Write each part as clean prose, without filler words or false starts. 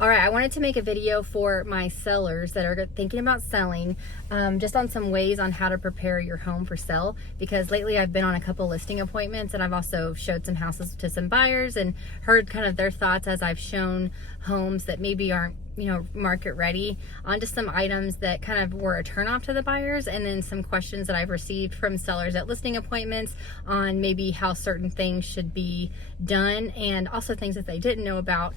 All right, I wanted to make a video for my sellers that are thinking about selling, just on some ways on how to prepare your home for sale, because lately I've been on a couple listing appointments and I've also showed some houses to some buyers and heard kind of their thoughts as I've shown homes that maybe aren't, market ready, on just some items that kind of were a turnoff to the buyers, and then some questions that I've received from sellers at listing appointments on maybe how certain things should be done, and also things that they didn't know about,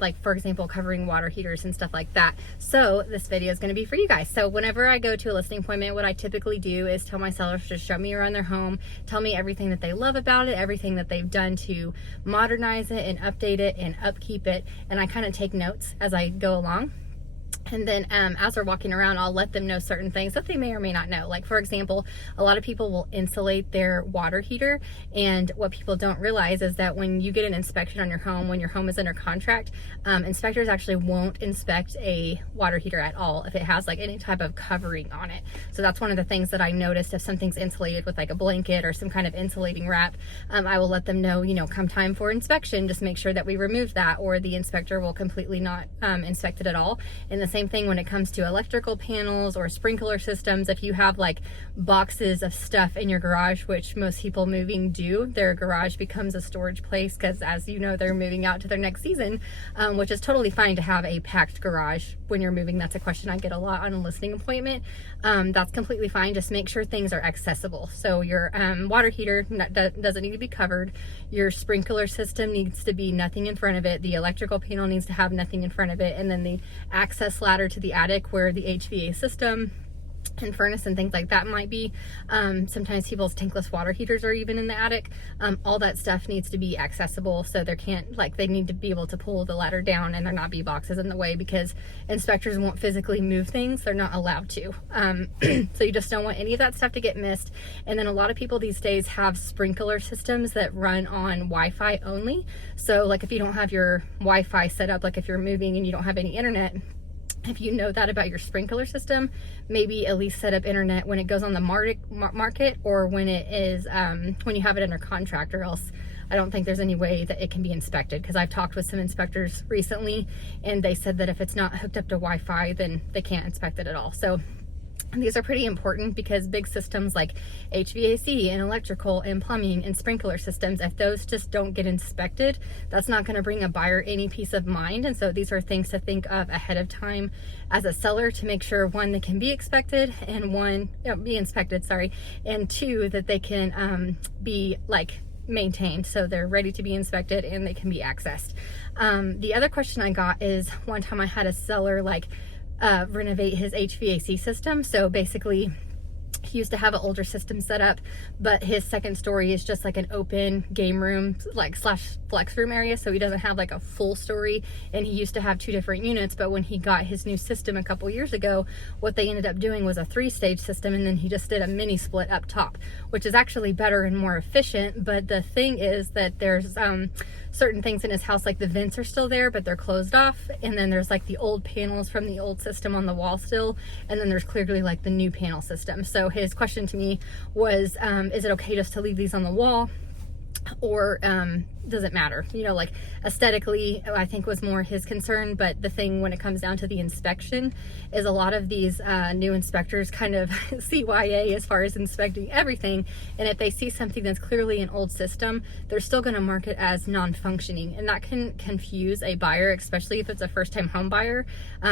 like for example covering water heaters and stuff like that. So this video is going to be for you guys. So whenever I go to a listing appointment, what I typically do is tell my sellers to show me around their home, tell me everything that they love about it, everything that they've done to modernize it and update it and upkeep it, and I kind of take notes as I go along. And then as they're walking around, I'll let them know certain things that they may or may not know. Like for example, a lot of people will insulate their water heater, and what people don't realize is that when you get an inspection on your home, when your home is under contract, inspectors actually won't inspect a water heater at all if it has like any type of covering on it. So that's one of the things that I noticed. If something's insulated with like a blanket or some kind of insulating wrap, I will let them know, come time for inspection, just make sure that we remove that, or the inspector will completely not inspect it at all. And the same thing when it comes to electrical panels or sprinkler systems. If you have like boxes of stuff in your garage, which most people moving do, their garage becomes a storage place because, as you know, they're moving out to their next season, which is totally fine to have a packed garage when you're moving. That's a question I get a lot on a listing appointment. That's completely fine. Just make sure things are accessible. So your water heater doesn't need to be covered. Your sprinkler system needs to be nothing in front of it. The electrical panel needs to have nothing in front of it. And then the access ladder to the attic where the HVAC system and furnace and things like that might be. Sometimes people's tankless water heaters are even in the attic. All that stuff needs to be accessible, so they need to be able to pull the ladder down and there not be boxes in the way, because inspectors won't physically move things. They're not allowed to. So you just don't want any of that stuff to get missed. And then a lot of people these days have sprinkler systems that run on Wi-Fi only. So like if you don't have your Wi-Fi set up, like if you're moving and you don't have any internet, if you know that about your sprinkler system, maybe at least set up internet when it goes on the market, or when it is when you have it under contract, or else I don't think there's any way that it can be inspected, because I've talked with some inspectors recently and they said that if it's not hooked up to Wi-Fi, then they can't inspect it at all. So these are pretty important, because big systems like HVAC and electrical and plumbing and sprinkler systems, if those just don't get inspected, that's not going to bring a buyer any peace of mind. And so these are things to think of ahead of time as a seller, to make sure, one, they can be inspected, and and two, that they can be maintained, so they're ready to be inspected and they can be accessed. The other question I got is, one time I had a seller renovate his HVAC system. So basically he used to have an older system set up, but his second story is just like an open game room slash flex room area, so he doesn't have like a full story. And he used to have 2 different units, but when he got his new system a couple years ago, what they ended up doing was a 3-stage system, and then he just did a mini split up top, which is actually better and more efficient. But the thing is that there's certain things in his house, like the vents are still there but they're closed off, and then there's like the old panels from the old system on the wall still, and then there's clearly like the new panel system. So his question to me was, is it okay just to leave these on the wall, or does it matter? Aesthetically, I think was more his concern. But the thing when it comes down to the inspection is, a lot of these new inspectors kind of CYA as far as inspecting everything, and if they see something that's clearly an old system, they're still going to mark it as non-functioning, and that can confuse a buyer, especially if it's a first-time home buyer,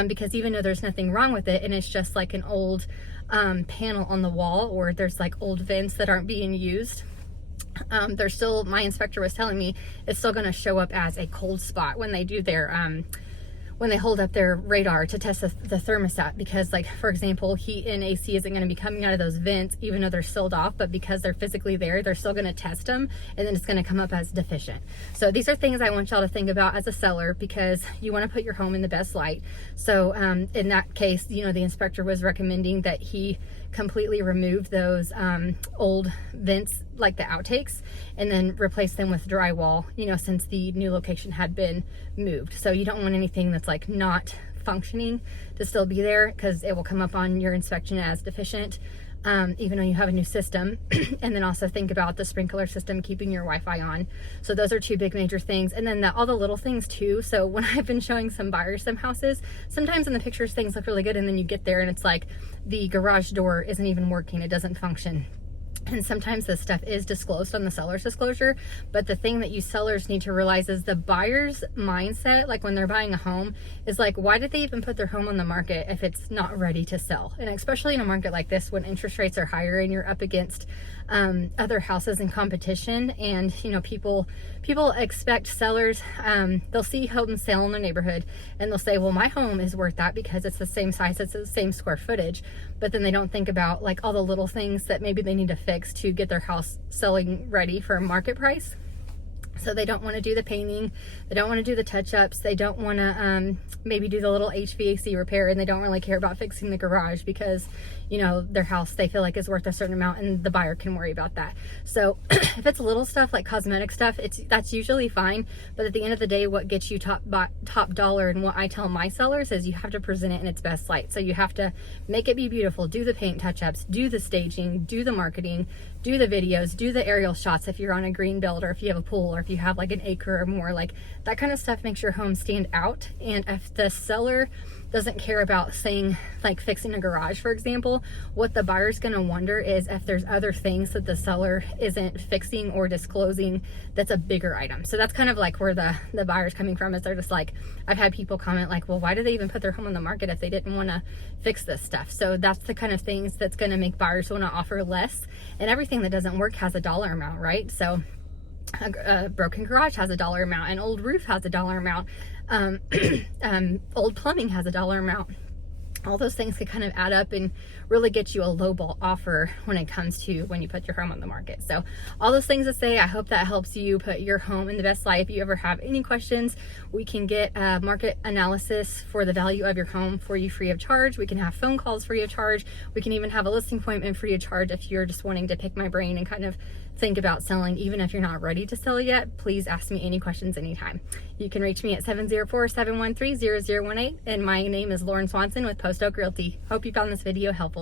because even though there's nothing wrong with it and it's just like an old panel on the wall, or there's like old vents that aren't being used, they're still, my inspector was telling me, it's still going to show up as a cold spot when they do their when they hold up their radar to test the thermostat, because like for example, heat and AC isn't going to be coming out of those vents even though they're sealed off, but because they're physically there, they're still going to test them, and then it's going to come up as deficient. So these are things I want y'all to think about as a seller, because you want to put your home in the best light. So in that case, the inspector was recommending that he completely remove those old vents, like the outtakes, and then replace them with drywall, since the new location had been moved. So you don't want anything that's like not functioning to still be there, because it will come up on your inspection as deficient. even though you have a new system. And then also think about the sprinkler system, keeping your Wi-Fi on. So those are two big major things. And then all the little things too. So when I've been showing some buyers some houses, sometimes in the pictures things look really good, and then you get there and it's like the garage door isn't even working, it doesn't function. And sometimes this stuff is disclosed on the seller's disclosure, but the thing that you sellers need to realize is the buyer's mindset, like when they're buying a home, is like, why did they even put their home on the market if it's not ready to sell? And especially in a market like this, when interest rates are higher and you're up against other houses in competition, and you know, people expect sellers, they'll see homes sale in their neighborhood and they'll say, well, my home is worth that because it's the same size, it's the same square footage. But then they don't think about like all the little things that maybe they need to fix to get their house selling ready for a market price. So they don't want to do the painting, they don't want to do the touch-ups, they don't want to maybe do the little HVAC repair, and they don't really care about fixing the garage because, you know, their house they feel like is worth a certain amount, and the buyer can worry about that. So if it's little stuff like cosmetic stuff, that's usually fine. But at the end of the day, what gets you top dollar, and what I tell my sellers, is you have to present it in its best light. So you have to make it be beautiful, do the paint touch-ups, do the staging, do the marketing, do the videos, do the aerial shots if you're on a green belt, or if you have a pool, or if you have like an acre or more. Like that kind of stuff makes your home stand out. And if the seller doesn't care about saying, like fixing a garage, for example, what the buyer's gonna wonder is if there's other things that the seller isn't fixing or disclosing that's a bigger item. So that's kind of like where the buyer's coming from, is they're just like, I've had people comment like, well, why did they even put their home on the market if they didn't wanna fix this stuff? So that's the kind of things that's gonna make buyers wanna offer less. And everything that doesn't work has a dollar amount, right? So a broken garage has a dollar amount, an old roof has a dollar amount, old plumbing has a dollar amount. All those things could kind of add up and really get you a lowball offer when it comes to when you put your home on the market. So all those things to say, I hope that helps you put your home in the best light. If you ever have any questions, we can get a market analysis for the value of your home for you free of charge. We can have phone calls free of charge. We can even have a listing appointment free of charge if you're just wanting to pick my brain and kind of think about selling. Even if you're not ready to sell yet, please ask me any questions anytime. You can reach me at 704-713-0018, and my name is Lauren Swanson with Post Oak Realty. Hope you found this video helpful.